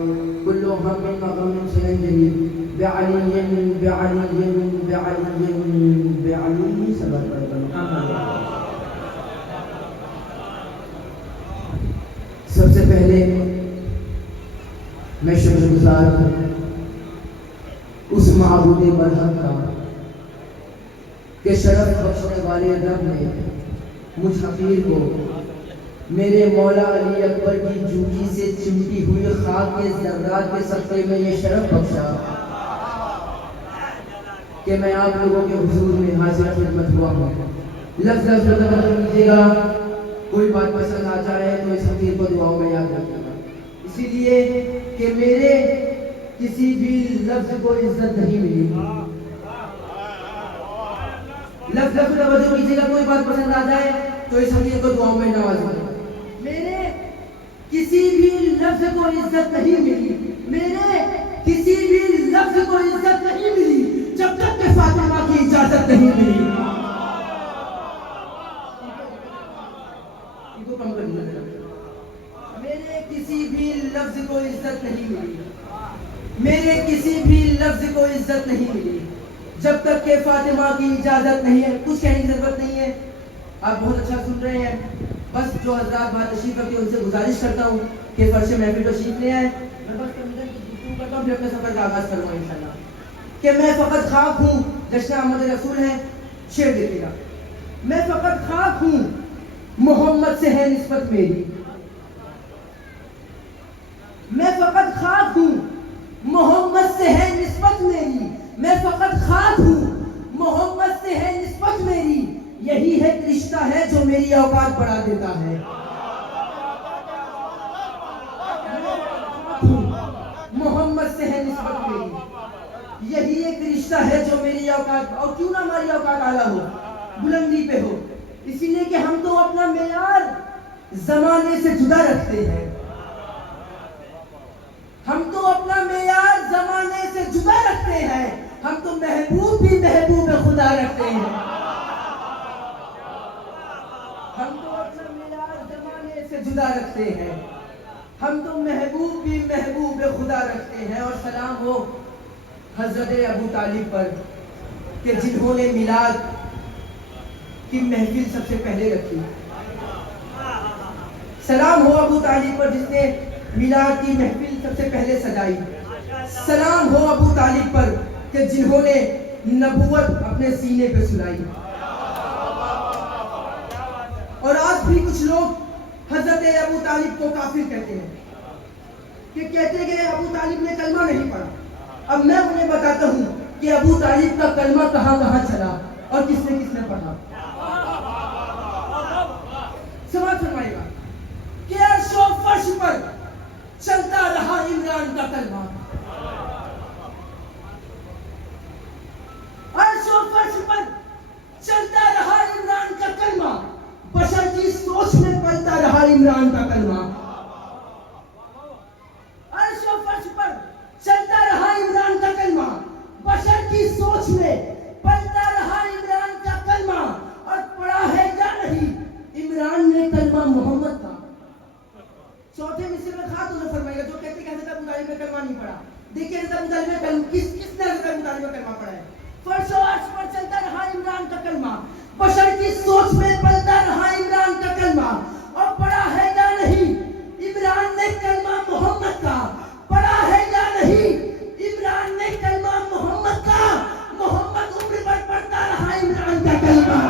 كل هم وغم سينجلي بعلي بعلي بعلي بعلي صلى محمد. سب سے پہلے میں شکر گزار ہوں اس معبود برحق کا کہ شرف بخشنے والے رب نے مجھ حقیر کو میرے مولا علی اکبر کی جوتی سے چمٹی ہوئی خاک کے ذرات کے صدقے میں یہ شرف بخشا کہ میں آپ لوگوں کے حضور میں حاضر خدمت ہوا ہوں. لفظ مدد کیجیے گا، کوئی بات پسند آ جائے تو اس حقیر کو دعاؤں میں یاد رکھیے گا، اسی لیے کہ میرے کسی بھی لفظ کو عزت نہیں ملی. لفظ توجہ کیجیے گا، کوئی بات پسند آ جائے تو اس حقیر کو دعاؤں میں نوازیے گا. میرے کسی بھی لفظ کو عزت نہیں ملی، میرے کسی بھی لفظ کو عزت نہیں ملی جب تک کہ فاطمہ کی اجازت نہیں ملی. میرے کسی بھی لفظ کو عزت نہیں ملی، میرے کسی بھی لفظ کو عزت نہیں ملی جب تک کہ فاطمہ کی اجازت نہیں ہے. کچھ کہنے کی ضرورت نہیں ہے، آپ بہت اچھا سن رہے ہیں. بس جو حضرات بات تشریف رکھتے ہیں ان سے گزارش کرتا ہوں کہ فرش محفل تشریف لے آئیں. میں بس کمیٹر کی گفتگو کرتا ہوں، پھر اپنے سفر کا آغاز کروں گا انشاءاللہ. کہ میں فقط خاک ہوں، جشن احمد رسول ہے، شعر دیکھیے گا. میں فقط خاک ہوں، محمد سے ہے نسبت میری. میں فقط خاک ہوں، محمد سے ہے نسبت میری. میں فقط خاک ہوں، محمد سے ہے نسبت میری. یہی ہے رشتہ ہے جو میری اوقات بڑھا دیتا ہے. محمد سے ہے نسبت میری، یہی ایک رشتہ ہے جو میری اوقات، اور کیوں نہ ہماری اوقات اعلیٰ ہو، بلندی پہ ہو، اسی لیے کہ ہم تو اپنا معیار زمانے سے جدا رکھتے ہیں. ہم تو اپنا معیار زمانے سے جدا رکھتے ہیں. ہم تو محبوب بھی محبوب خدا رکھتے ہیں. ہم تو اپنا معیار زمانے سے جدا رکھتے ہیں. ہم تو محبوب بھی محبوب خدا رکھتے ہیں. اور سلام ہو حضرت ابو طالب پر کہ جنہوں نے میلاد کی محفل سب سے پہلے رکھی. سلام ہو ابو طالب پر جس نے میلاد کی محفل سب سے پہلے سجائی. سلام ہو ابو طالب پر کہ جنہوں نے نبوت اپنے سینے پہ سلائی. اور آج بھی کچھ لوگ حضرت ابو طالب کو کافر کہتے ہیں، کہ کہتے کہ ابو طالب نے کلمہ نہیں پڑھا. اب میں انہیں بتاتا ہوں کہ ابو طالب کا کلمہ کہاں کہاں چلا اور کس نے پڑھا. سماعت فرمائے گا کہ عرش و فرش پر چلتا رہا عمران کا کلمہ. عرش و فرش پر چلتا رہا عمران کا کلمہ، بشر کی سوچ میں پلتا رہا عمران کا کلمہ. عرش و فرش پر چلتا رہا عمران کا کلمہ، بشر کی سوچ میں پلتا رہا عمران کا کلمہ. اور پڑھا ہے یا نہیں عمران نے کلمہ محمد کا. چوتھے مصرے میں خاص طور فرمائے گا جو کہتے کہ حضرت ابو طالب نے کلمہ نہیں پڑھا. دیکھیے حضرت ابو طالب نے کس نے حضرت ابو طالب نے کلمہ پڑھا ہے. فرش و عرش پر چلتا رہا عمران کا کلمہ، بشر کی سوچ میں پلتا رہا عمران کا کلمہ. اور پڑھا ہے یا نہیں عمران نے کلمہ محمد کا. پڑھا ہے یا نہیں عمران نے کلمہ محمد کا. محمد عمر پر پڑھتا رہا عمران کا کلمہ.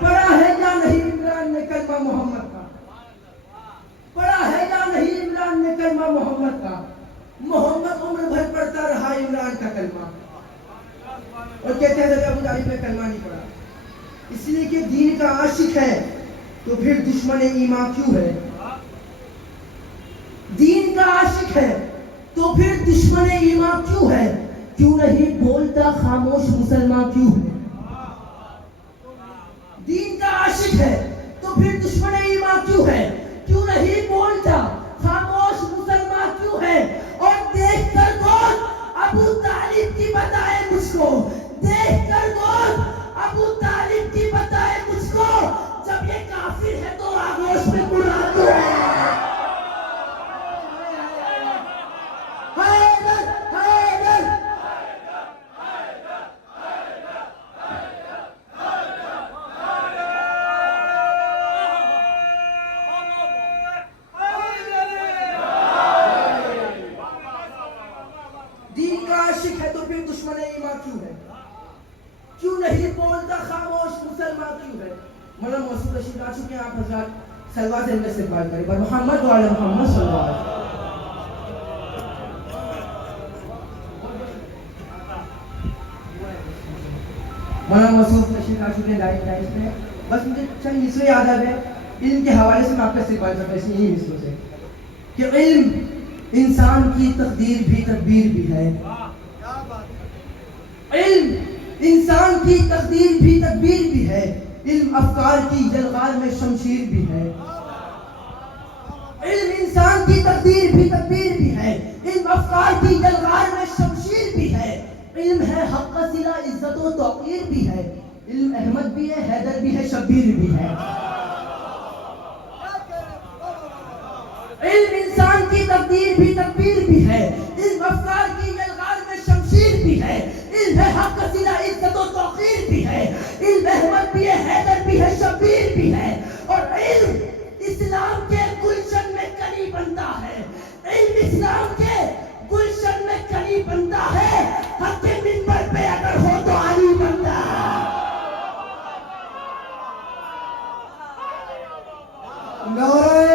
پڑھا ہے یا نہیں عمران نے کلمہ محمد کا. پڑھا ہے یا نہیں عمران نے کلمہ محمد کا. محمد عمر بھر پڑھتا رہا عمران کا کلمہ. اور کہتے ہیں حضرت ابو طالب نے کلمہ نہیں پڑھا. اس لیے کہ دین کا عاشق ہے تو پھر دشمن ایمان کیوں ہے. دین کا عاشق ہے تو پھر دشمن ایمان کیوں ہے. کیوں نہیں بولتا خاموش مسلمان کیوں ہے. دین کا عاشق ہے تو پھر دشمن ایمان کیوں ہے. کیوں نہیں بولتا خاموش مسلمان کیوں ہے. اور دیکھ کر کون ابو طالب کی بتائے مجھ کو. دیکھ کر کون ابو طالب کی بتائے مجھ مولانا مسعود رشید آ چکے ہیں، آپ حضرات سلوات ان میں سے پڑھ کریں پر محمد وعلی محمد صلی اللہ علیہ وسلم. مولانا مسعود رشید آ چکے ہیں ڈائریکٹ میں. بس مجھے چند مصرے یاد آ گئے علم کے حوالے سے، میں آپ کا استقبال کرتا ہوں اسی مصروں سے کہ علم انسان کی تقدیر بھی تدبیر بھی ہے. علم انسان کی تقدیر بھی تدبیر بھی ہے. علم افکار کی جلغار میں شمشیر بھی ہے. علم انسان کی تقدیر بھی تدبیر بھی ہے. علم افکار کی جلغار میں شمشیر بھی ہے. علم ہے حق کا صلہ، عزت و توقیر بھی ہے. علم احمد بھی ہے، حیدر بھی ہے، شبیر بھی ہے. علم انسان کی تقدیر بھی تدبیر بھی ہے. علم افکار کی جلغار میں شمشیر بھی ہے. علم ہے حق کا صلہ، عزت و توقیر بھی ہے. علم احمد بھی ہے، حیدر بھی ہے، شبیر بھی ہے. اور علم اسلام کے گلشن میں کلی بنتا ہے. علم اسلام کے گلشن میں کلی بنتا ہے. حق کے منبر پہ اگر ہو تو علی بنتا ہے. نعرہ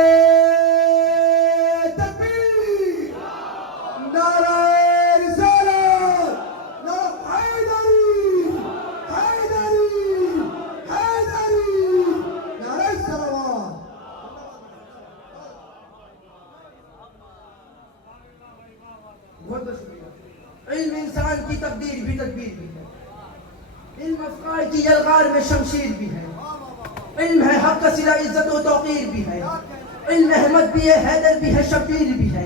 تکبیر، نعرہ رسالت، نعرہ حیدری، حیدری، حیدری، نعرہ صلوات. بہت بہت شکریہ. علم انسان کی تقدیر بھی تدبیر بھی ہے. علم افکار کی جلغار میں شمشیر بھی ہے. علم ہے حق کا صلہ، عزت و توقیر بھی ہے. علم احمد بھی ہے، حیدر بھی ہے، شبیر بھی ہے.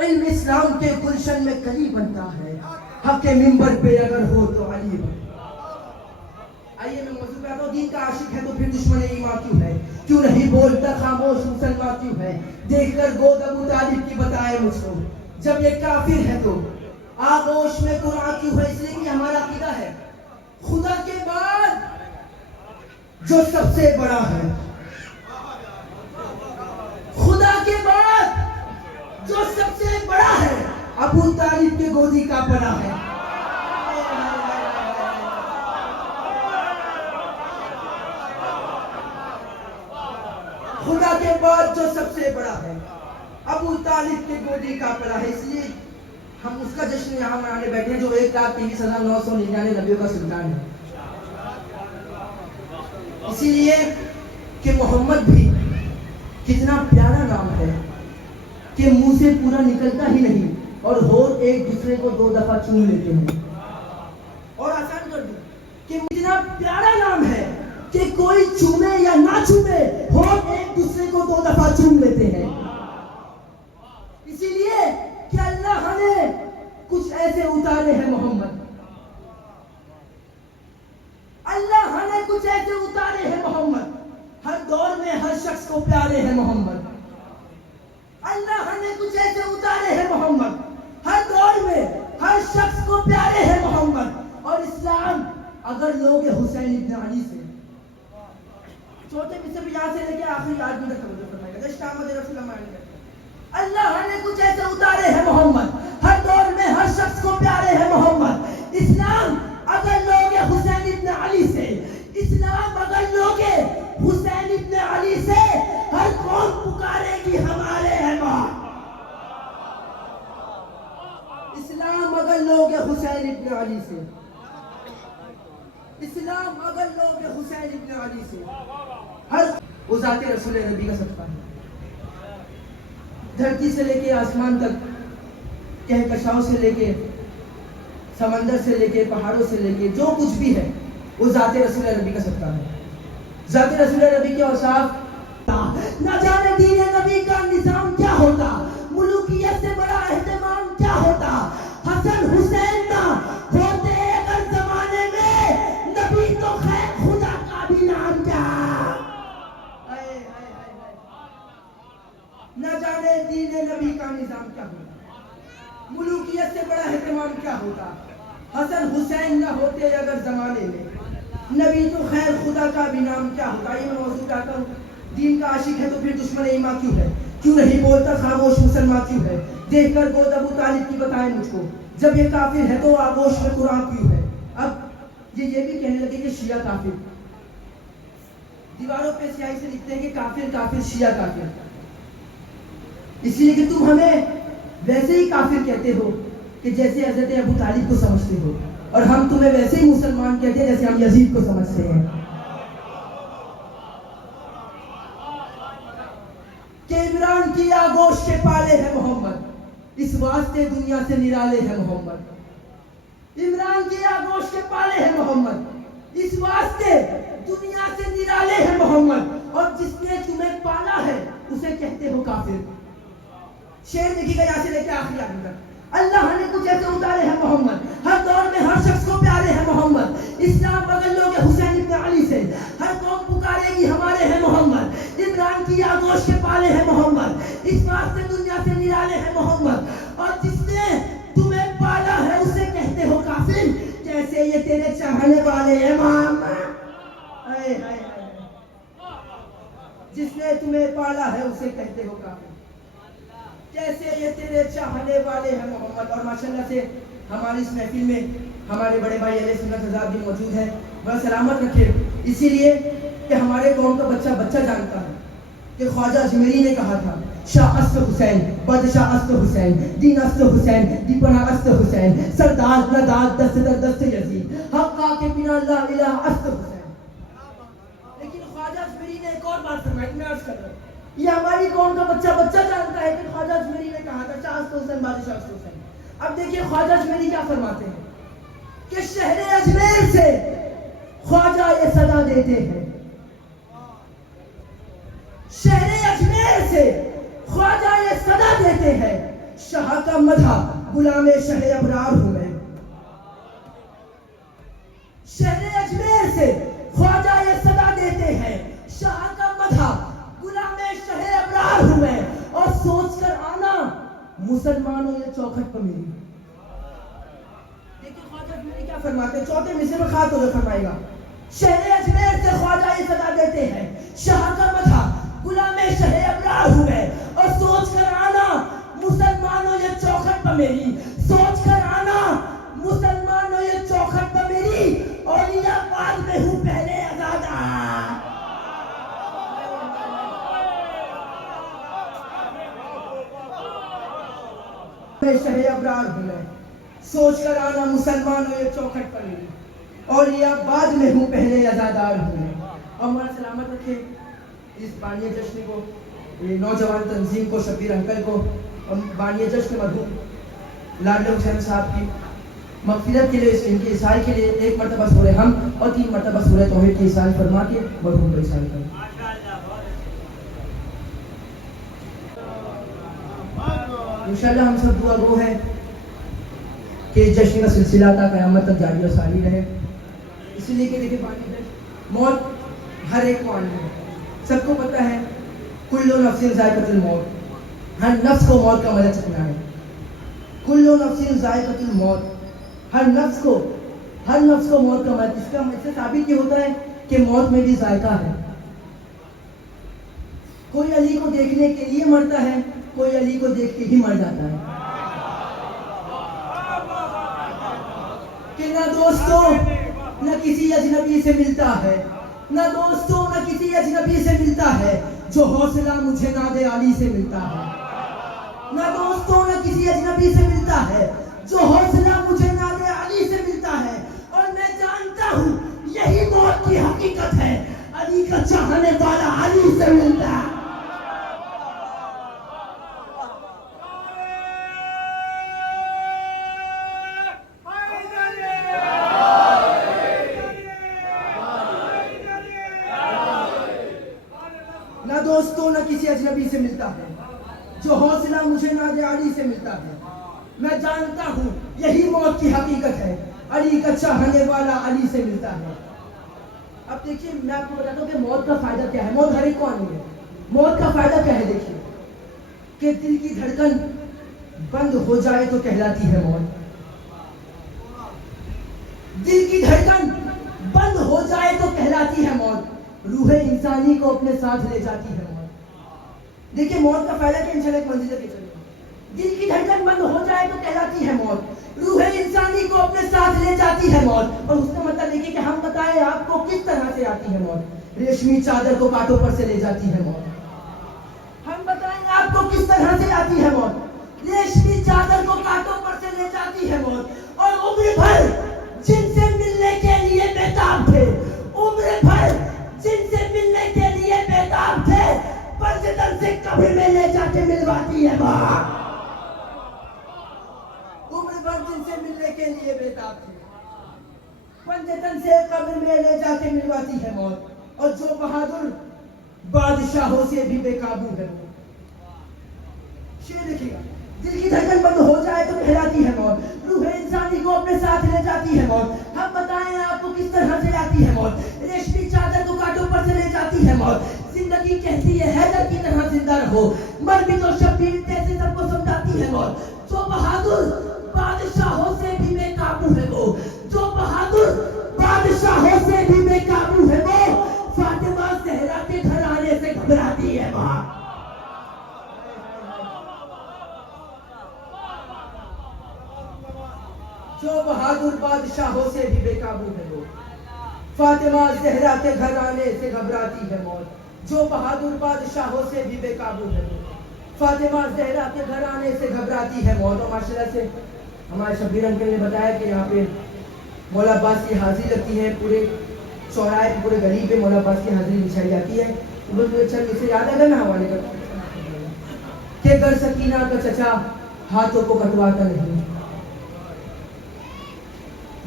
علم اسلام کے گلشن میں کلی بنتا ہے. حق کے منبر پہ اگر ہو تو علی بنتا. آئیے میں موضوع پہ آتا ہوں. دین کا عاشق ہے تو پھر دشمن ایمان کیوں ہے؟ کیوں نہیں بولتا خاموش مسلمان کیوں ہے؟ دیکھ کر گود ابو طالب کی بتائے مجھ کو، جب یہ کافر ہے تو آغوش میں قرآن کیوں ہے؟ اس لیے کہ ہمارا عقیدہ ہے خدا کے بعد جو سب سے بڑا ہے، خدا کے بعد جو سب سے بڑا ہے، ابو طالب کے گودی کا پناہ ہے. خدا کے بعد جو سب سے بڑا ہے، ابو طالب کے گودی کا پناہ ہے. اس لیے ہم اس کا جشن یہاں منانے بیٹھے ہیں جو 1,23,999 نبیوں کا سلطان ہے. اسی لیے کہ محمد بھی کتنا پیارا نام ہے کہ منہ سے پورا نکلتا ہی نہیں اور ہونٹ ایک دوسرے کو 2 دفعہ چوم لیتے ہیں. اور آسان کر دوں کہ اتنا پیارا نام ہے کہ کوئی چومے یا نہ چومے ہونٹ ایک دوسرے کو 2 دفعہ چوم لیتے ہیں. اسی لیے کہ اللہ نے کچھ ایسے اتارے ہیں محمد، اللہ نے کچھ ایسے اتارے ہیں محمد، ہر دور میں ہر شخص کو پیارے ہیں محمد. اللہ نے کچھ ایسے اتارے ہیں محمد، ہر دور میں ہر شخص کو پیارے ہیں محمد. اور اسلام اگر لوگ حسین ابن علی سے چھوٹے قصے بھی یہاں سے لے کے آخری آدمی تک توجہ فرمائے گا. اشتامت رسول اللہ علیہ وسلم. اللہ نے کچھ ایسے اتارے ہیں محمد، ہر دور میں ہر شخص کو پیارے ہیں محمد. اسلام اگر لوگ حسین ابن علی سے، اسلام اگر لوگ حسین ابن علی سے، ہر قوم پکارے گی ہمارے ہیں ماں. اسلام اگر لوگ حسین ابن علی سے، اسلام اگر لوگ حسین ابن علی سے، ہر وہ ذات رسول نبی کا صدقہ ہے. دھرتی سے لے کے آسمان تک، کہکشاؤں سے لے کے سمندر سے لے کے پہاڑوں سے لے کے جو کچھ بھی ہے وہ ذات رسول نبی کا صدقہ ہے. ذات رسول نبی کے اوصاف، نہ جانے دین نبی کا نظام کیا ہوتا، ملوکیت سے بڑا اہتمام کیا ہوتا. حسن حسین نہ ہوتے اگر زمانے میں، نبی تو خیر خدا کا بھی نام کیا. نہ جانے دین نبی کا نظام کیا ہوتا، ملوکیت سے بڑا اہتمام کیا ہوتا. حسن حسین نہ ہوتے اگر زمانے میں، نبی تو خیر خدا کا بھی نام کیا ہوتا. یہ میں موضوع چاہتا ہوں. دین کا عاشق ہے تو پھر دشمن ایمان کیوں ہے؟ کیوں نہیں بولتا خاموش مسلمان کیوں ہے؟ دیکھ کر گود ابو طالب کی بتائیں مجھ کو، جب یہ کافر ہے تو آغوش میں قرآن کیوں ہے؟ اب یہ بھی کہنے لگے کہ شیعہ کافر. دیواروں پہ سیاہی سے لکھتے ہیں کہ کافر کافر شیعہ کافر، اس لیے کہ تم ہمیں ویسے ہی کافر کہتے ہو کہ جیسے حضرت ابو طالب کو سمجھتے ہو، اور ہم تمہیں ویسے ہی مسلمان کہتے ہیں جیسے ہم یزید کو سمجھتے ہیں. کہ عمران کی آغوش کے پالے ہیں محمد، اس واسطے دنیا سے نرالے ہیں محمد. عمران کی آغوش کے پالے ہیں محمد، اس واسطے دنیا سے نرالے ہیں محمد، اور جس نے تمہیں پالا ہے اسے کہتے ہو کافر. شعر دیکھیے گا یہاں سے لے کے آخری آدمی تک. اللہ نے کچھ ایسے اتارے ہیں محمد، ہر دور میں ہر شخص کو پیارے ہیں محمد. اسلام بغل لو گے حسین ابن علی سے، ہر قوم پکارے گی ہمارے ہیں محمد. عمران کی آغوش کے پالے ہیں محمد، اس واسطے دنیا سے نرالے ہیں محمد، اور جس نے تمہیں پالا ہے اسے کہتے ہو کافر. کیسے یہ تیرے چاہنے والے ہیں محمد، جس نے تمہیں پالا ہے اسے کہتے ہو کافر. کیسے یہ تیرے چاہنے والے ہیں محمد. اور ماشاءاللہ سے ہماری اس محفل میں ہمارے بڑے بھائی علیہ سنت حضرات بھی موجود ہیں، وہ سلامت رکھے. اسی لیے کہ ہمارے قوم کا بچہ بچہ جانتا ہے کہ خواجہ اجمیری نے کہا تھا شاہ است حسین، بادشاہ است حسین، دین است حسین، دیپنا است حسین، سردار نداد دست در دست یزید، حقا کے بنا لا الہ است حسین. لیکن خواجہ اجمیری نے ایک اور بات فرمائی، میں عرض کر رہا ہوں، یہ ہماری قوم کا بچہ بچہ جانتا ہے کہ خواجہ اجمیری نے کہا تھا شاہ است حسین، بادشاہ است حسین. اب دیکھیے خواجہ اجمیری کیا فرماتے ہیں کہ شہر اجمیر سے خواجہ یہ صدا دیتے ہیں، شہر اجمیر سے خواجہ یہ صدا دیتے ہیں، شاہ کا مدح غلام شہ ابرار ہوں میں. شہر اجمیر سے خواجہ یہ صدا دیتے ہیں، شاہ کا مدح غلام شہ ابرار ہوں میں، اور سوچ کر آنا مسلمانوں یہ چوکھٹ پر میری. دیکھیں خواجہ اجمیری کیا فرماتے ہیں، چوتھے مصرے میں خاص طور پر فرمائے گا، شہر اجمیر سے خواجہ یہ صدا دیتے ہیں، شاہ کا مدح غلام شہ ابرار ہوں میں، اور سوچ کر آنا مسلمانوں یہ چوکھٹ پر میری. سوچ کر آنا مسلمانوں یہ چوکھٹ پر میری، اولیاء بعد میں ہوں پہلے آزادہ. شہ ابرار ہوں میں، سوچ کر آنا مسلمانوں یہ چوکھٹ پر میری، اولیاء بعد میں ہوں پہلے عزادار ہوں میں. اور مولا سلامت رکھے اس بانی جشن کو، یہ نوجوان تنظیم کو، شبیر انکل کو، اور بانی جشن مرحوم لاڈلے حسین صاحب کی مغفرت کے لیے، ان کے احسان کے لیے 1 مرتبہ سورہ ہم اور 3 مرتبہ سورہ توحید کی احسان فرما کے مرحوم کو احسان کریں. انشاءاللہ ہم سب دعا گو ہیں کہ جشن کا سلسلہ تا قیامت تک جاری و ساری رہے. اسی لیے کہ دیکھیں بانی جشن، موت ہر ایک کو آنی ہے، سب کو پتہ ہے کل نفس ذائقۃ الموت، ہر نفس کو موت کا مزہ چکھنا ہے. کل نفس ذائقۃ الموت، ہر نفس کو موت کا مزہ. اس کا اس سے ثابت یہ ہوتا ہے کہ موت میں بھی ذائقہ ہے. کوئی علی کو دیکھنے کے لیے مرتا ہے، کوئی علی کو دیکھ کے ہی مر جاتا ہے. کہ نہ دوستوں نہ کسی اجنبی سے ملتا ہے، نہ دوستوں نہ کسی اجنبی سے ملتا ہے، جو حوصلہ مجھے ناد علی سے ملتا ہے. نہ دوستوں نہ کسی اجنبی سے ملتا ہے، جو حوصلہ مجھے ناد علی سے ملتا ہے. اور میں جانتا ہوں یہی موت کی حقیقت ہے، علی کا چاہنے والا علی سے ملتا ہے. نہ دوستوں نہ کسی اجنبی سے ملتا ہے، جو حوصلہ مجھے ناد علی سے ملتا ہے. میں جانتا ہوں یہی موت کی حقیقت ہے، علی کا چاہنے والا علی سے ملتا ہے. اب دیکھیے میں آپ کو بتاتا ہوں کہ موت کا فائدہ کیا ہے. موت ہر ایک کو آنی ہے. موت کا فائدہ کیا ہے؟ دیکھیے کہ دل کی دھڑکن بند ہو جائے تو کہلاتی ہے موت. دل کی دھڑکن بند ہو جائے تو کہلاتی ہے موت. روح انسانی کو اپنے ساتھ لے جاتی ہے موت. دیکھیے موت کا فائدہ کہ انشاءاللہ ایک منزل تک چلے گا. دل کی دھڑکن بند ہو جائے تو کہلاتی ہے موت. روح انسانی کو اپنے ساتھ لے جاتی ہے موت. اور اس کا مطلب دیکھیے کہ ہم بتائیں آپ کو کس طرح سے آتی ہے موت. ریشمی چادر کو کانٹوں پر سے لے جاتی ہے موت. ہم بتائیں گے آپ کو کس طرح سے آتی ہے موت. ریشمی چادر کو کانٹوں پر سے لے جاتی ہے موت. اور عمر بھر جن سے ملنے کے لیے بےتاب تھے, عمر بھر جن سے ملنے کے لیے بےتاب تھے, پنجتن سے قبر میں لے جا کے ملواتی ہے موت. عمر بھر جن سے ملنے کے لیے بےتاب تھے, پنجتن سے قبر میں لے جا کے ملواتی ہے موت. اور جو بہادر بادشاہوں سے بھی بے قابو ہے وہ. شیر دیکھیے گا, دل کی دھڑکن بند ہو جائے تو کہلاتی ہے موت. روح انسانی کو اپنے ساتھ لے جاتی ہے موت. ہم بتائیں آپ کو کس طرح سے آتی ہے موت. ریشمی چادر کو کانٹوں پر سے لے جاتی ہے موت. زندگی کہتی ہے حیدر کی طرح زندہ رہو, مر بھی تو شبیر جیسے سب کو سمجھاتی ہے موت. جو بہادر بادشاہوں سے بھی بے قابو ہے وہ, جو بہادر بادشاہوں سے بھی بے قابو ہے وہ, فاطمہ زہرا کے گھر آنے سے گھبراتی ہے وہاں. جو بہادر بادشاہوں سے بھی بے قابو ہے وہ, فاطمہ زہرا کے گھر آنے سے گھبراتی ہے موت. جو بہادر بادشاہوں سے بھی بے قابو ہے وہ, فاطمہ زہرا کے گھر آنے سے گھبراتی ہے موت. اور ماشاءاللہ سے ہمارے شبیر انکل نے بتایا کہ یہاں پہ مولا عباس کی حاضری لگتی ہے, پورے چوراہے پورے گلی پہ مولا عباس کی حاضری بچھائی جاتی ہے. اسے یاد آ گیا نا حوالے کا کہ گر سکینہ کا چچا ہاتھوں کو کٹواتا نہیں,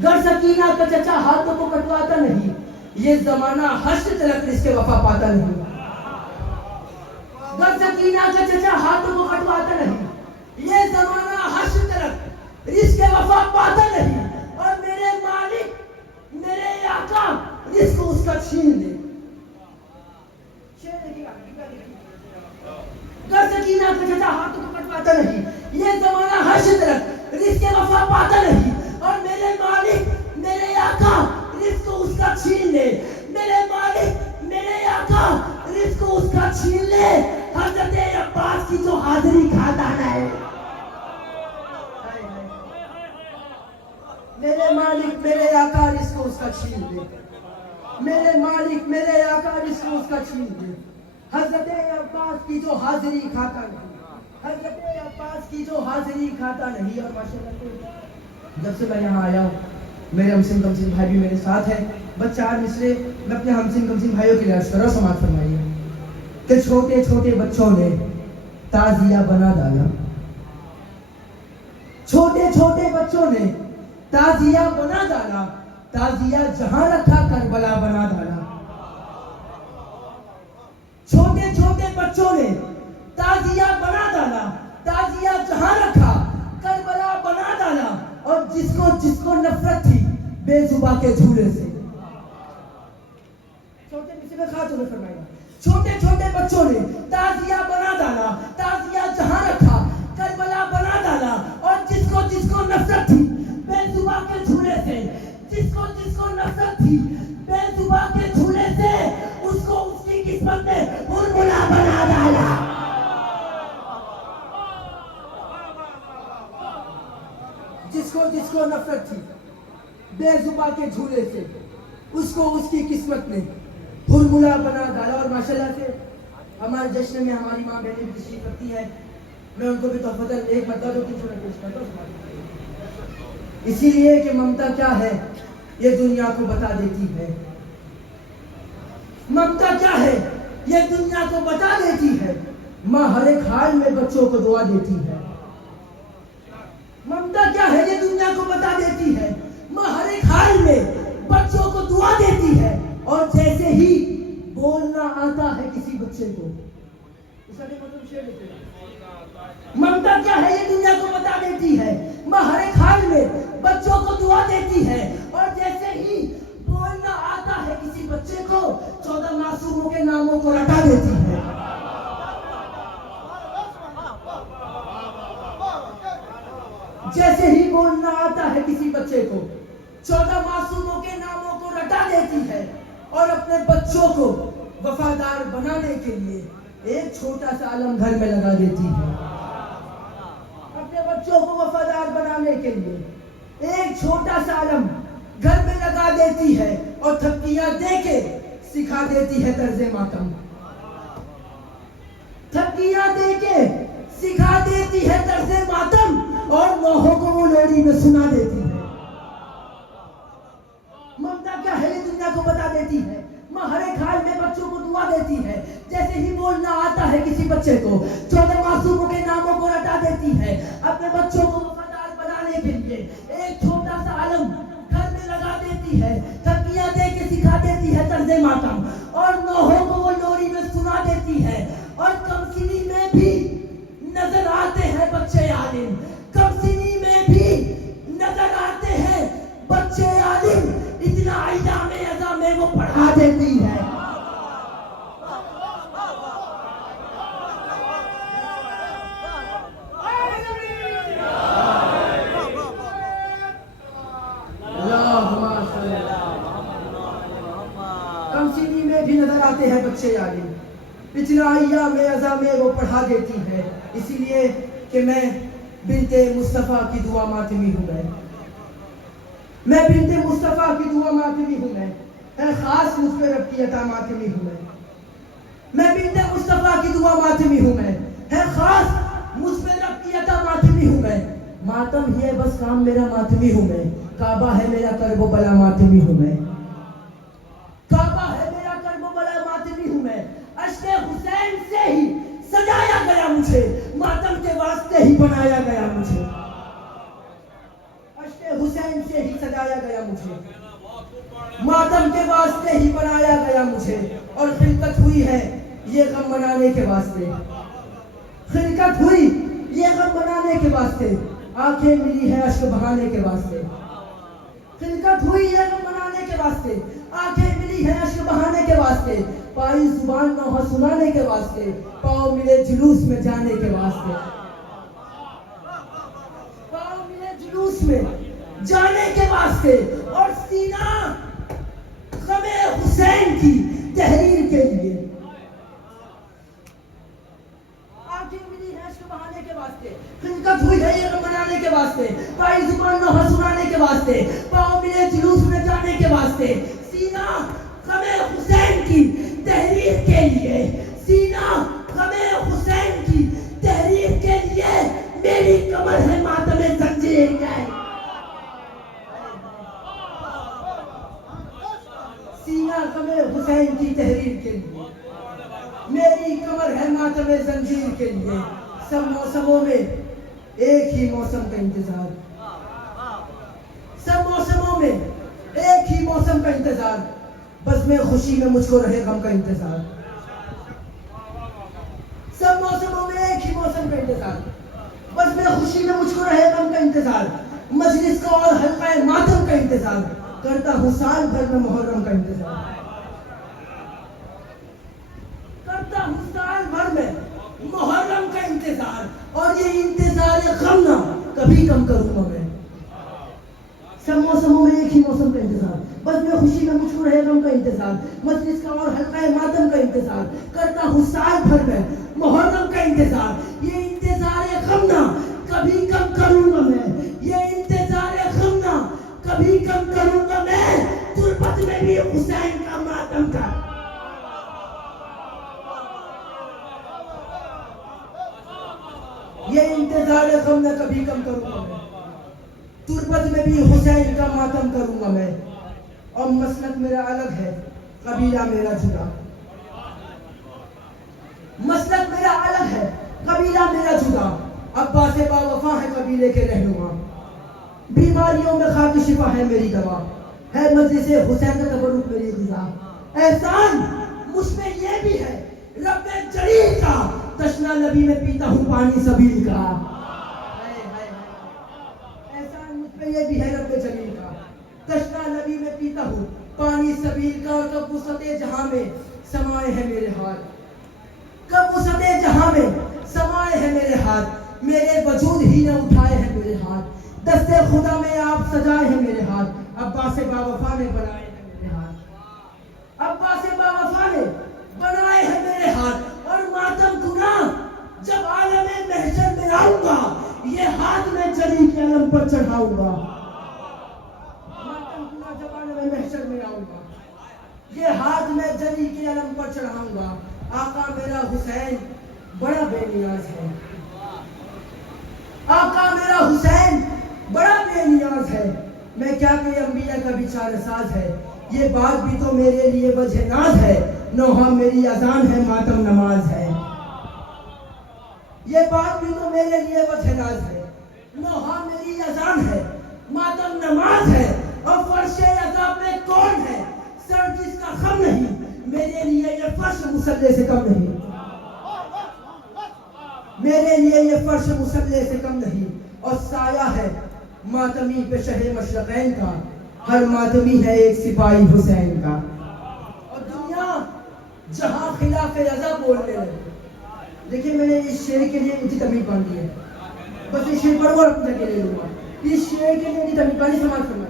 گر سکینہ کا چچا ہاتھوں کو کٹواتا نہیں, یہ زمانہ حشر تلک اس کے وفا پاتا نہیں. گر سکینہ کا چچا ہاتھوں کو کٹواتا نہیں, یہ زمانہ حشر تلک اس کے وفا پاتا نہیں. اور میرے مالک میرے آقا اس کو اس کا چھین لے. گر سکینہ کا چچا ہاتھوں کو کٹواتا نہیں, یہ زمانہ حشر تلک اس کے وفا پاتا نہیں. اور میرے مالک میرے آقا اس کو اس کا چھین لے. میرے مالک میرے آقا اس کو اس کا چھین لے. حضرت عباس کی جو حاضری کھاتا ہے, میرے مالک میرے آقا اس کو اس کا چھین لے. میرے مالک میرے آقا اس کو اس کا چھین لے. حضرت عباس کی جو حاضری کھاتا نہیں, حضرت عباس کی جو حاضری کھاتا نہیں. اور ماشاءاللہ سے جب سے میں یہاں آیا ہوں میرے ہمسن کمسن بھائی بھی میرے ساتھ ہیں. بس 4 مصرے میں اپنے ہمسن کمسن بھائیوں کے لیے عرض کر رہا ہوں, سماعت فرمائیے. کہ چھوٹے چھوٹے بچوں نے تعزیہ بنا ڈالا, چھوٹے چھوٹے بچوں نے تعزیہ بنا ڈالا, تعزیہ جہاں رکھا کربلا بنا ڈالا. چھوٹے چھوٹے بچوں نے تعزیہ بنا ڈالا, تعزیہ جہاں رکھا کربلا بنا ڈالا. اور جس کو نفرت تھی بے زباں کے جھولے سے, چھوٹے مصرے میں خاتون نے فرمایا, چھوٹے چھوٹے بچوں نے تعزیہ بنا ڈالا, تعزیہ جہاں رکھا کربلا بنا ڈالا. اور جس کو نفرت تھی بے زباں کے جھولے سے, جس کو نفرت تھی بے زباں کے جھولے سے, اس کو اس کی قسمت نے ہرملا بنا ڈالا. جس کو نفرت تھی بے زباں کے جھولے سے, اس کو اس کی قسمت نے ہرملا بنا ڈالا. اور ماشاءاللہ سے ہمارے جشن میں ہماری ماں بہنیں بھی تشریف رکھتی ہے, میں ان کو بھی تحفتاً ایک مدد و کچھ پیش کرتا ہوں. اسی لیے کہ ممتا کیا ہے یہ دنیا کو بتا دیتی ہے, ممتا کیا ہے یہ دنیا کو بتا دیتی ہے. ماں ہر ایک حال میں بچوں کو دعا دیتی ہے. ممتا کیا ہے یہ دنیا کو بتا دیتی ہے, ماں ہر ایک حال میں بچوں کو دعا دیتی ہے. اور جیسے ہی بولنا آتا ہے کسی بچے کو, ممتا کیا ہے یہ دنیا کو بتا دیتی ہے, ماں ہر ایک حال میں بچوں کو دعا دیتی ہے. اور جیسے ہی بولنا آتا ہے کسی بچے کو 14 معصوموں کے ناموں کو رٹا دیتی ہے. جیسے ہی بولنا آتا ہے کسی بچے کو 14 معصوموں کے ناموں کو رٹا دیتی ہے. اور اپنے بچوں کو وفادار بنانے کے لیے ایک چھوٹا سا علم گھر میں لگا دیتی ہے. اپنے بچوں کو وفادار بنانے کے لیے ایک چھوٹا سا علم گھر میں لگا دیتی ہے. اور تھپکیاں دے کے سکھا دیتی ہے طرز ماتم، تھپکیاں دے کے سکھا دیتی ہے طرز ماتم، اور نوحوں کو وہ لوری میں سنا دیتی ہے۔ ممتا کیا ہے یہ دنیا کو بتا دیتی ہے، ماں ہر ایک حال میں بچوں کو دعا دیتی ہے، جیسے ہی بولنا آتا ہے کسی بچے کو 14 معصوموں کے ناموں کو رٹا دیتی ہے، اپنے بچوں کو وفادار بنانے کے لیے ایک چھوٹا سا علم گھر میں لگا دیتی ہے، تھپکیاں دے کے سکھا دیتی ہے طرز ماتم، اور نوحوں کو وہ لوری میں سنا دیتی ہے۔ اور کم سنی میں بھی نظر آتے ہیں بچے عالم، کم سنی میں بھی نظر آتے ہیں بچے عالم، اتنا ایام ازا میں وہ پڑھا دیتی ہے۔ کم سنی میں بھی نظر آتے ہیں بچے عالم، اتنا ایام ازا میں وہ پڑھا دیتی ہے۔ اسی لیے کہ میں بنت مصطفیٰ کی دعا ماتمی ہوں، میں بنت مصطفیٰ کی دعا ماتمی ہوں، میں خاص مجھ پہ رب کی عطا ماتمی ہوں، میں بنت مصطفیٰ کی دعا ماتمی ہوں، میں خاص مجھ پہ رب کی عطا ماتمی ہوں، میں ماتم ہی ہے بس کام میرا ماتمی ہوں، میں کعبہ ہے میرا کرب و بلا ماتمی ہوں، میں کعبہ ہے میرا کرب و بلا ماتمی ہوں، میں عشق حسین سے ہی سجایا گیا مجھے، ماتم کے واسطے ہی بنایا گیا مجھے، عشق حسین سے ہی سجایا گیا مجھے، ماتم کے واسطے ہی بنایا گیا مجھے، اور خلقت ہوئی ہے یہ غم منانے کے واسطے، خلقت ہوئی یہ غم منانے کے واسطے، آنکھیں ملی ہے اشک بہانے کے واسطے، خلقت ہوئی یہ غم منانے کے واسطے، آنکھیں ملی ہے اشک بہانے کے واسطے، پائی زبان نوحہ سنانے کے واسطے، پاؤں ملے جلوس میں جانے کے واسطے، پاؤں ملے جلوس میں جانے کے واسطے، اور سینہ غم حسین کی تحریر کے لیے، آنکھیں ملی ہے اشک بہانے کے واسطے، خلقت ہوئی ہے یہ غم منانے کے واسطے، پائی زبان نوحہ سنانے کے واسطے، پاؤں ملے جلوس میں جانے کے واسطے، سینہ غم حسین کی تحریر کے لیے، سینہ غم حسین کی تحریر کے لیے، میری کمر ہے ماتم زنجیر ہے، سینہ غم حسین کی تحریر کے لیے، میری کمر ہے ماتم زنجیر کے لیے، سب موسموں میں ایک ہی موسم کا انتظار، سب موسموں میں ایک ہی موسم کا انتظار، بس میں خوشی میں مجھ کو رہے غم کا انتظار، سب موسموں میں ایک ہی موسم کا انتظار، بس میں خوشی میں مجھ کو رہے غم کا انتظار، مجلس کا اور حلقہ ماتم کا انتظار، کرتا ہوں سال بھر میں محرم کا انتظار، کرتا ہوں سال بھر میں محرم کا انتظار، اور یہ انتظار غم نہ کبھی کم کروں گا میں، سب موسموں میں ایک ہی موسم کا انتظار، بس میں خوشی میں مجھ کو رہے غم کا انتظار، مجلس کا اور حلقہ ماتم کا انتظار، کرتا ہوں سال بھر میں محرم کا انتظار، یہ انتظار غم نہ کبھی کم کروں گا میں، یہ انتظار غم نہ کبھی کم کروں گا میں، تربت میں بھی حسین کا ماتم کا، یہ انتظار غم نہ کبھی کم کروں گا میں، تربت میں بھی حسین کا ماتم کروں گا میں، اور مسلک میرا الگ ہے قبیلہ میرا جدا، مسلک میرا الگ ہے قبیلہ میرا جدا، عباس با وفا ہے قبیلے کے رہنما، بیماریوں میں خاک شفا ہے میری دوا، ہے مجلس حسین کا تبرک میری غذا، احسان مجھ پہ یہ بھی ہے رب جلیل کا، تشنا نبی میں پیتا ہوں پانی سبیل کا، احسان مجھ پہ یہ بھی ہے رب جلیل کا، تشنا نبی میں پیتا ہوں پانی سبیل کا، اور کب وسعت جہاں میں سمائے ہیں میرے ہاتھ، کب وسعت جہاں میں سمائے ہیں میرے ہاتھ، میرے وجود ہی نے اٹھائے ہیں میرے ہاتھ، دست خدا میں آپ سجائے ہیں میرے ہاتھ، عباس با وفا نے بنائے ہیں میرے ہاتھ، عباس با وفا نے بنائے ہیں میرے ہاتھ، اور ماتم گناہ جب عالم محشر میں آؤں گا یہ ہاتھ میں جلی کے علم پر چڑھاؤں گا، ماتم گناہ جب عالم محشر میں آؤں گا یہ ہاتھ میں جری کے علم پر چڑھاؤں گا. آقا میرا حسین بڑا بے نیاز ہے. آقا میرا حسین بڑا بے نیاز ہے. میں کیا کہ انبیاء کا بھی چارہ ساز ہے. یہ بات بھی تو میرے لیے وجہ ناز ہے. نوحہ میری اذان ہے ماتم نماز ہے. یہ بات بھی تو میرے لیے وجہ ناز ہے. نوحہ میری اذان ہے ماتم نماز ہے. اور فرش عذاب میں کون ہے سر جس کا خم نہیں. میرے لیے یہ فرش مصلی سے کم نہیں. میرے لیے یہ فرش مصلی سے کم نہیں. اور سایہ ہے ماتمی پہ شہ مشرقین کا. ہر ماتمی ہے ایک سپاہی حسین کا. اور دنیا جہاں خلاف رضا بولنے لگے. دیکھیں میں نے اس شعر کے لیے اتنی تمیز باندھی ہے. بس یہ شعر پڑھوں اور اپنے جگہ لے لوں گا. اس شعر کے لیے اتنی تمیز باندھی سماج فرمائے.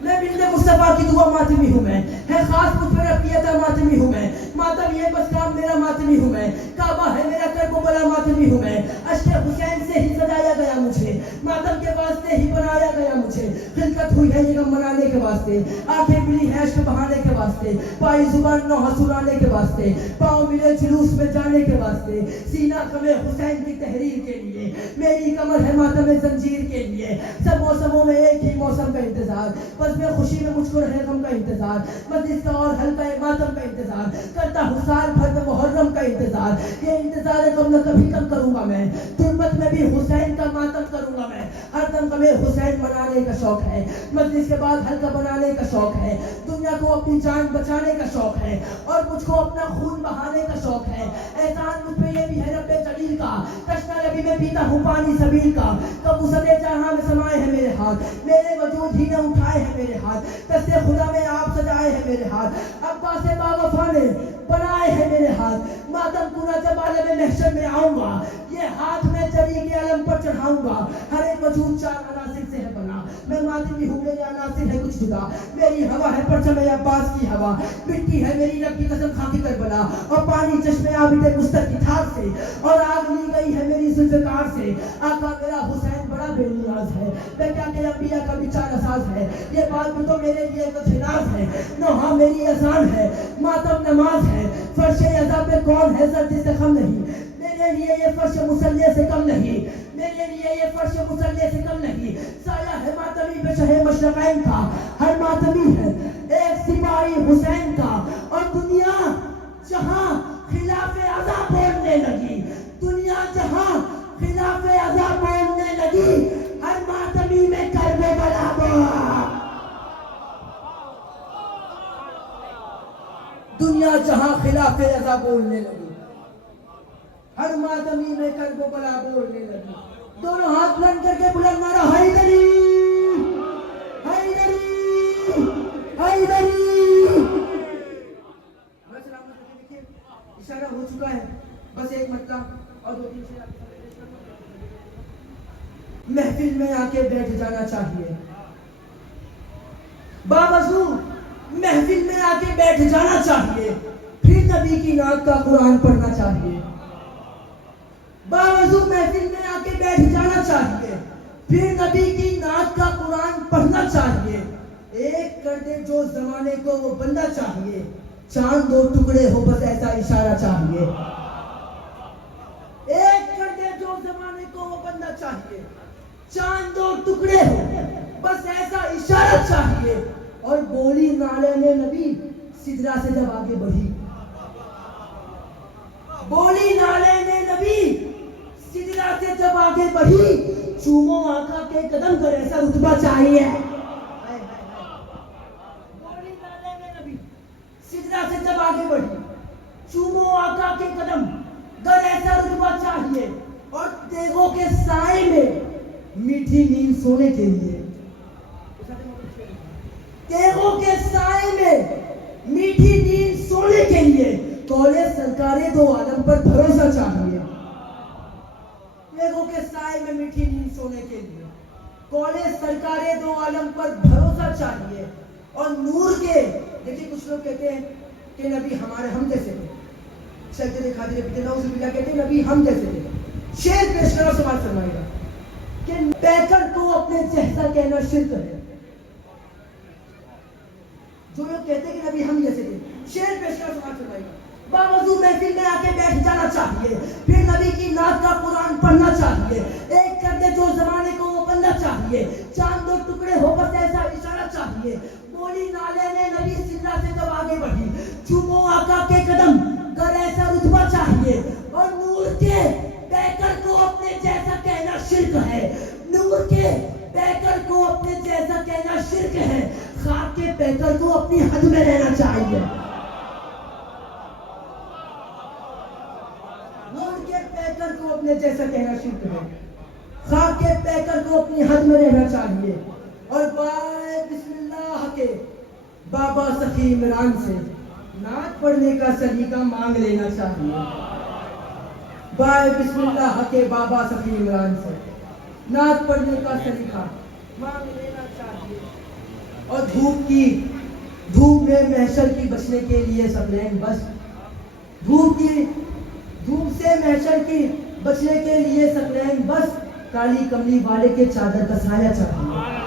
میں ملت مصطفیٰ کی دعا ماتمی ہوں. میں ہے خاص مجھ پر رفیعتہ ماتمی ہوں. میں ماتم یہ بس کام میرا ماتمی ہوں. میں کعبہ ہے میرا کرب و بلا ماتمی ہوں. میں عشق حسین سے ہی سجایا گیا مجھے. ماتم کے واسطے ہی بنایا گیا مجھے. خلقت ہوئی ہے یہ غم منانے کے واسطے. آنکھیں ملی ہے عشق بہانے کے واسطے. پائی زبان نوحہ سنانے کے واسطے. پاؤں ملے جلوس میں جانے کے واسطے. سینہ کمے حسین کی تحریر کے لیے. میری کمر ہے ماتم زنجیر کے لیے. سب موسموں میں ایک ہی موسم کا انتظار. بس میں خوشی میں مجھ کو رہے غم کا انتظار. مجلس کا اور حلقہ ماتم کا انتظار. کرتا ہوں سال بھر میں محرم کا انتظار. یہ انتظار غم نہ کبھی کم کروں گا. میں تربت میں بھی حسین کا ماتم کروں گا. میں ہر دم غم حسین منانے کا شوق ہے. مجلس کے بعد حلقہ بنانے کا شوق ہے. دنیا کو اپنی جان بچانے کا شوق ہے. اور مجھ کو اپنا خون بہانے کا شوق ہے. احسان مجھ پہ یہ بھی ہے رب جلیل کا. تشنہ لبی میں پیتا ہوں پانی سبیل کا. کب وسعت جہاں میں سمائے ہیں میرے ہاتھ. میرے وجود ہی نے اٹھائے ہیں میرے ہاتھ. دستے خدا میں آپ سجائے ہیں میرے ہاتھ. عباس باوفا نے بنائے ہیں میرے ہاتھ. ماتم پورا جب عالم محشر میں آؤں گا. یہ ہاتھ میں جری کے علم پر چڑھاؤں گا. ہر ایک وجود چار عناصر سے ہے بنا. میں ماتمی ہوں میرے عناصر ہے کچھ جدا. میری ہوا ہے پرچم عباس کی ہوا. مٹی ہے میری رب کی قسم خاکی کربلا. اور پانی چشمے آبد مستر کی تھار سے. اور آگ لی گئی ہے میری ذوالفقار سے. آقا میرا حسین بڑا بے نیاز ہے. میں کیا کہ انبیاء کا بھی چارہ ساز ہے. یہ بات بھی تو میرے لیے وجہ ناز ہے. نوحہ میری اذان ہے ماتم نماز ہے. فرش عذاب میں کون ہے سر جس سے خم نہیں. میرے لیے یہ فرش مصلی سے کم نہیں. میرے لیے یہ فرش مصلی سے کم نہیں. سایہ ہے ماتمی پہ شہ مشرقین کا. ہر ماتمی ہے ایک سپاہی حسین کا. اور دنیا جہاں خلاف عذاب بولنے لگی. دنیا جہاں خلاف عذاب بولنے لگی. ہر ماتمی میں کرب و بلا بولا. دنیا جہاں خلاف عذاب بولنے لگی. ہر ماتمی میں کرب و بلا بولنے لگی. دونوں ہاتھ بلند کر کے بلند نعرہ حیدری حیدری حیدری. اشارہ ہو چکا ہے. بس ایک مطلب اور دو تین شعر. محفل میں آ کے بیٹھ جانا چاہیے. باوضو محفل میں آ کے بیٹھ جانا چاہیے. پھر نبی کی نعت کا قرآن پڑھنا چاہیے. باوضو محفل میں آ کے بیٹھ جانا چاہیے. پھر نبی کی نعت کا قرآن پڑھنا چاہیے. ایک کر دے جو زمانے کو وہ بندہ چاہیے. چاند دو ٹکڑے ہو بس ایسا اشارہ چاہیے. ایک کر دے جو زمانے کو وہ بندہ چاہیے. چاند دو ٹکڑے ہو بس ایسا اشارہ چاہیے. اور بولی نالے نے نبی سدرا سے جب آگے بڑھی. بولی نالے نے نبی سدرا سے جب آگے بڑھی. چومو آقا کے قدم پر ایسا رتبہ چاہیے. بولی نالے نے نبی سدرا سے جب آگے بڑھی. چومو آقا کے قدم گر ایسا رتبہ چاہیے. اور دیگوں کے سائے میں میٹھی نیند سونے کے لیے. دیگوں کے سائے میں میٹھی نیند سونے کے لیے. کولے سرکار دو عالم پر بھروسہ چاہیے. دیگوں کے سائے میں میٹھی نیند سونے کے لیے. کولے سرکار دو عالم پر بھروسہ چاہیے. اور نور کے دیکھیں کچھ لوگ کہتے ہیں کہ نبی ہمارے ہم جیسے تھے. سجدے خاطر بیٹے نعوذ باللہ کہتے ہیں نبی ہم جیسے تھے. شعر پیش کرو سماج فرمائے گا کہ پیکر کو اپنے جیسا کہنا شرک ہے. جو لوگ کہتے ہیں کہ نبی ہم جیسے تھے، شعر پیش کر سماعت فرمائیے گا۔ باوضو محفل میں آ کے بیٹھ جانا چاہیے، پھر نبی کی نعت کا قرآن پڑھنا چاہیے، ایک کر دے جو زمانے کو وہ بننا چاہیے، چاند دو ٹکڑے ہو بس ایسا اشارہ چاہیے، بولی نالے نے نبی سندہ سے جب آگے بڑھی، چومو آقا کے قدم گر ایسا رتبہ چاہیے، اور نور کے پیکر کو اپنے جیسا کہنا شرک ہے، نور کے پیکر کو اپنے جیسا کہنا شرک ہے، خاک کے پیکر کو اپنی حد میں رہنا چاہیے، نور کے پیکر کو اپنے جیسا کہنا شرک ہے، خاک کے پیکر کو اپنی حد میں رہنا چاہیے، اور بائے بسم اللہ کے بابا سخی عمران سے نعت پڑھنے کا سلیقہ مانگ لینا چاہیے، بائے بسم اللہ کے بابا سخی عمران سے نعت پڑھنے کا سلیقہ مانگ لینا چاہیے، اور دھوپ میں محشر کی بچنے کے لیے سبلین بس، دھوپ سے محشر کی بچنے کے لیے سبلین بس، کالی کملی والے کے چادر کا سایہ چاہیے،